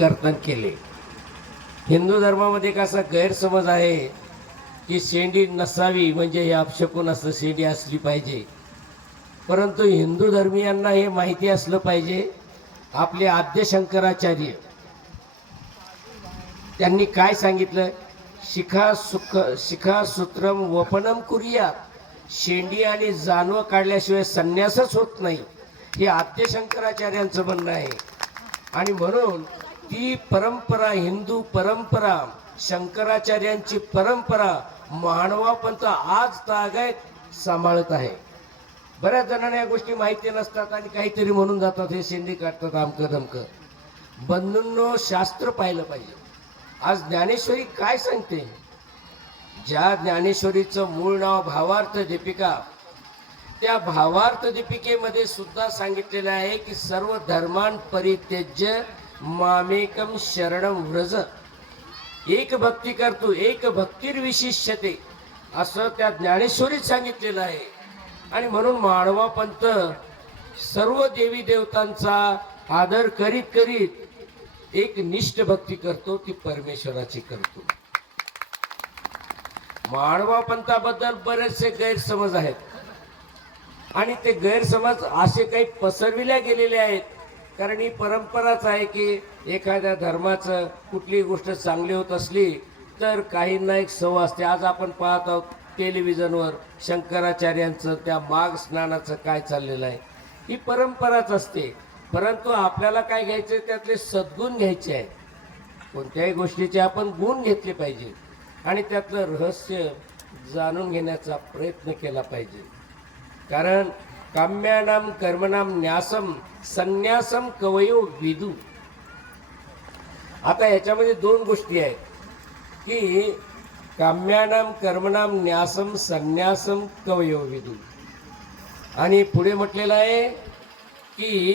कीर्तन केले. हिंदू धर्मामध्ये कसा गैरसमज आहे की शेंडी नसावी म्हणजे हे अपशकून असतं शेंडी असली पाहिजे. परंतु हिंदू धर्मियांना हे माहिती असलं पाहिजे. आपले आद्य शंकराचार्य त्यांनी काय सांगितलं? शिखा सुख शिखा सूत्रम वपनम कुरिया. शेंडी आणि जानवं काढल्याशिवाय संन्यासच होत नाही. हे आद्य शंकराचार्यांचं म्हणणं आहे. आणि म्हणून ती परंपरा हिंदू परंपरा शंकराचार्यांची परंपरा मानवापंत आज तागायत सांभाळत आहे. बऱ्याच जणांना या गोष्टी माहिती नसतात आणि काहीतरी म्हणून जातात हे शेंडी काढतात आमकं दमकं बंधूंनो शास्त्र पाहिलं पाहिजे. आज ज्ञानेश्वरी काय सांगते? ज्या ज्ञानेश्वरीचं मूळ नाव भावार्थ दीपिका त्या भावार्थ दीपिकेमध्ये सुद्धा सांगितलेलं आहे की सर्व धर्मान परित्यज्य मामेकम शरणम व्रज. एक भक्ती करतो एक भक्तीर विशिष्यते. असं त्या ज्ञानेश्वरीत सांगितलेलं आहे. आणि म्हणून मानवापंत सर्व देवी देवतांचा आदर करीत करीत एक निष्ठ भक्ती करतो ती परमेश्वराची करतो. मानवापंथाबद्दल बरेचसे गैरसमज आहेत. आणि ते गैरसमज असे काही पसरविल्या गेलेले आहेत. कारण ही परंपराच आहे की एखाद्या धर्माचं कुठली गोष्ट चांगली होत असली तर काहींना एक सव असते. आज आपण पाहत आहोत टेलिव्हिजनवर शंकराचार्यांचं त्या माघ स्नानाचं काय चाललेलं आहे. ही परंपराच असते. परंतु आपल्याला काय घ्यायचे त्यातले सद्गुण घ्यायचे आहे कोणत्याही गोष्टीचे आपण गुण घेतले पाहिजे. आणि त्यातलं रहस्य जाणून घेण्याचा प्रयत्न केला पाहिजे. कारण काम्यानाम कर्मनाम न्यासम संन्यासम कवयो विदू. आता याच्यामध्ये दोन गोष्टी आहेत. की काम्यानाम कर्मनाम न्यासम संन्यासम कवयो विदू. आणि पुढे म्हटलेलं आहे की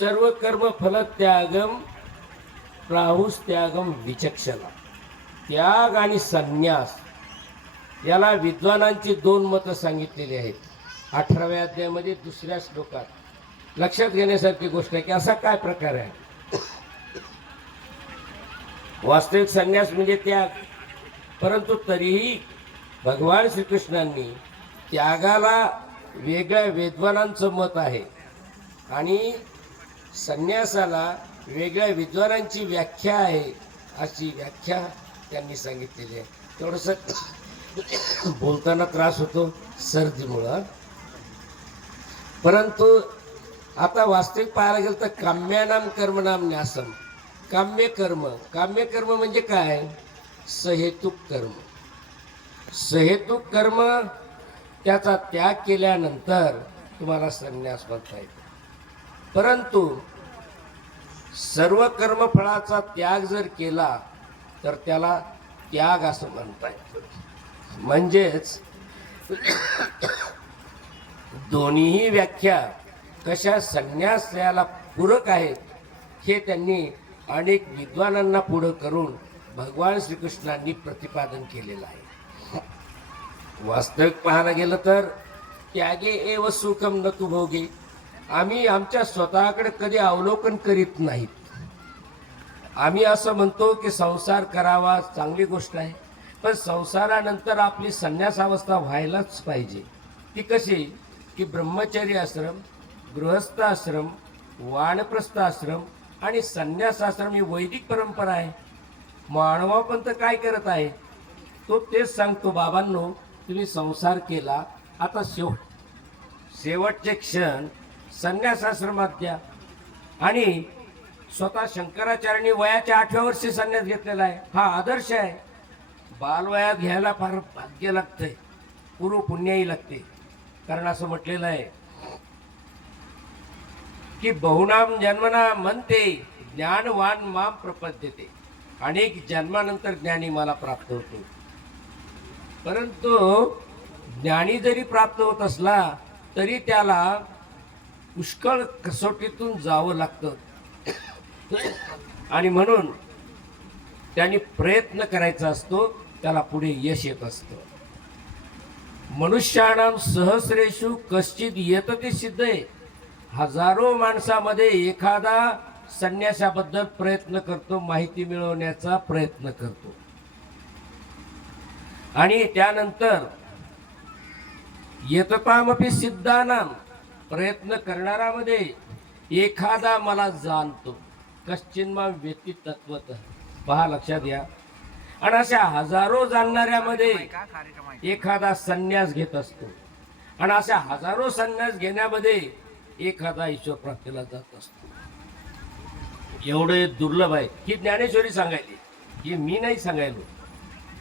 सर्व कर्म फल त्यागम प्राहुस त्यागम विचक्षणा. त्याग आणि संन्यास याला विद्वानांची दोन मतं सांगितलेली आहेत. अठराव्या अध्यायामध्ये दुसऱ्या श्लोकात. लक्षात घेण्यासारखी गोष्ट आहे की असा काय प्रकार आहे? वास्तविक संन्यास म्हणजे त्याग. परंतु तरीही भगवान श्रीकृष्णांनी त्यागाला वेगळ्या विद्वानांचं मत आहे आणि संन्यासाला वेगळ्या विद्वानांची व्याख्या आहे अशी व्याख्या त्यांनी सांगितलेली आहे. थोडंसं बोलताना त्रास होतो सर्दीमुळं. परंतु आता वास्तविक पाहायला गेलं तर काम्यानाम कर्मनाम न्यासम. काम्य कर्म. काम्य कर्म म्हणजे काय? सहेतुक कर्म. सहेतुक कर्म त्याचा त्याग केल्यानंतर तुम्हाला संन्यास म्हणता येतो. परंतु सर्व कर्मफळाचा त्याग जर केला तर त्याला त्याग असं म्हणता येतं. म्हणजेच दोन्हीही व्याख्या कशा संन्यासयाला पूरक आहेत हे त्यांनी अनेक विद्वानांना पुढं करून भगवान श्रीकृष्णांनी प्रतिपादन केलेलं आहे. वास्तविक पाहायला गेलं तर त्यागे एव सुखम न तू भोगे. आम्ही आमच्या स्वतःकडे कधी अवलोकन करीत नाहीत. आम्ही असं म्हणतो की संसार करावा चांगली गोष्ट आहे पण संसारानंतर आपली संन्यासावस्था व्हायलाच पाहिजे. ती कशी? की ब्रह्मचर्य आश्रम गृहस्थ आश्रम वानप्रस्थ आश्रम आणि संन्यास आश्रम ही वैदिक परंपरा आहे. मानवापंत काय करत आहे? तो तेच सांगतो बाबांनो तुम्ही संसार केला आता शेवट शेवटचे क्षण संन्यास आश्रमात द्या. आणि स्वतः शंकराचार्यांनी वयाच्या आठव्या वर्षी संन्यास घेतलेला आहे. हा आदर्श आहे. बालवयात घ्यायला फार भाग्य लागतंय. पूर्व पुण्याही लागते कारण असं म्हटलेलं आहे की बहुनाम जन्मना म्हणते ज्ञानवान माम प्रपद्यते. अनेक जन्मानंतर ज्ञानी मला प्राप्त होतो. परंतु ज्ञानी जरी प्राप्त होत असला तरी त्याला पुष्कळ कसोटीतून जावं लागतं. आणि म्हणून त्यांनी प्रयत्न करायचा असतो त्याला पुढे यश येत असतं. मनुष्याणाम सहस्रेषु कश्चित येत ते सिद्ध आहे हजारो माणसामध्ये एखादा संन्यासाबद्दल प्रयत्न करतो माहिती मिळवण्याचा प्रयत्न करतो. आणि त्यानंतर येततामपी सिद्धानाम प्रयत्न करणारामध्ये एखादा मला जाणतो. कश्चिन्मा व्यक्ती तत्वत पहा लक्षात घ्या. आणि अशा हजारो जाणणाऱ्यामध्ये एखादा संन्यास घेत असतो. आणि अशा हजारो संन्यास घेण्यामध्ये एखादा ईश्वर प्राप्तीला जात असतो. एवढे दुर्लभ आहे. ही ज्ञानेश्वरी सांगायली. की मी नाही सांगायलो.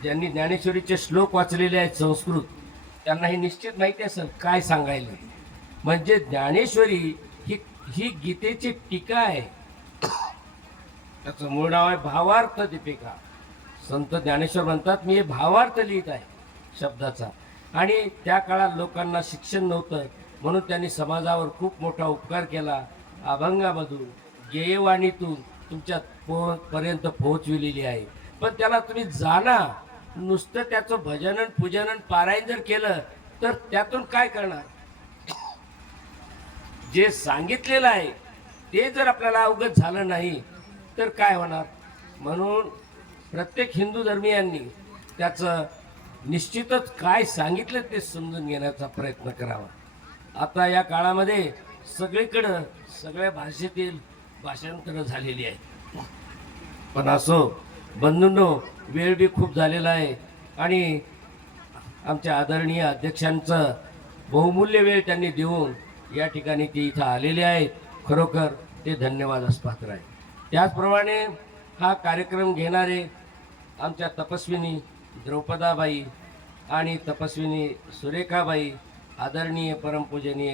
ज्यांनी ज्ञानेश्वरीचे श्लोक वाचलेले आहेत संस्कृत त्यांना हे निश्चित माहिती असेल काय सांगायला. म्हणजे ज्ञानेश्वरी ही ही गीतेची टीका आहे. त्याचं मूळ नाव आहे भावार्थ दीपिका. संत ज्ञानेश्वर म्हणतात मी हे भावार्थ लिहित आहे शब्दाचा. आणि त्या काळात लोकांना शिक्षण नव्हतं म्हणून त्यांनी समाजावर खूप मोठा उपकार केला. अभंगामधून गेयवाणीतून तुमच्या पो पर्यंत पोहोचविलेली आहे. पण त्याला तुम्ही जाणा नुसतं त्याचं भजनन पूजनन पारायण जर केलं तर त्यातून काय करणार? जे सांगितलेलं आहे ते जर आपल्याला अवगत झालं नाही तर काय होणार? म्हणून प्रत्येक हिंदू धर्मियांनी त्याचं निश्चितच काय सांगितलं ते समजून घेण्याचा प्रयत्न करावा. आता या काळामध्ये सगळीकडं सगळ्या भाषेतील भाषांतरं झालेली आहेत पण असो बंधूंनो वेळ बी खूप झालेला आहे आणि आमच्या आदरणीय अध्यक्षांचं बहुमूल्य वेळ त्यांनी देऊन या ठिकाणी ते इथं आलेले आहेत. खरोखर ते धन्यवादास पात्र आहे. त्याचप्रमाणे हा कार्यक्रम घेणारे आमच्या तपस्विनी द्रौपदाबाई आणि तपस्विनी सुरेखाबाई आदरणीय परमपूजनीय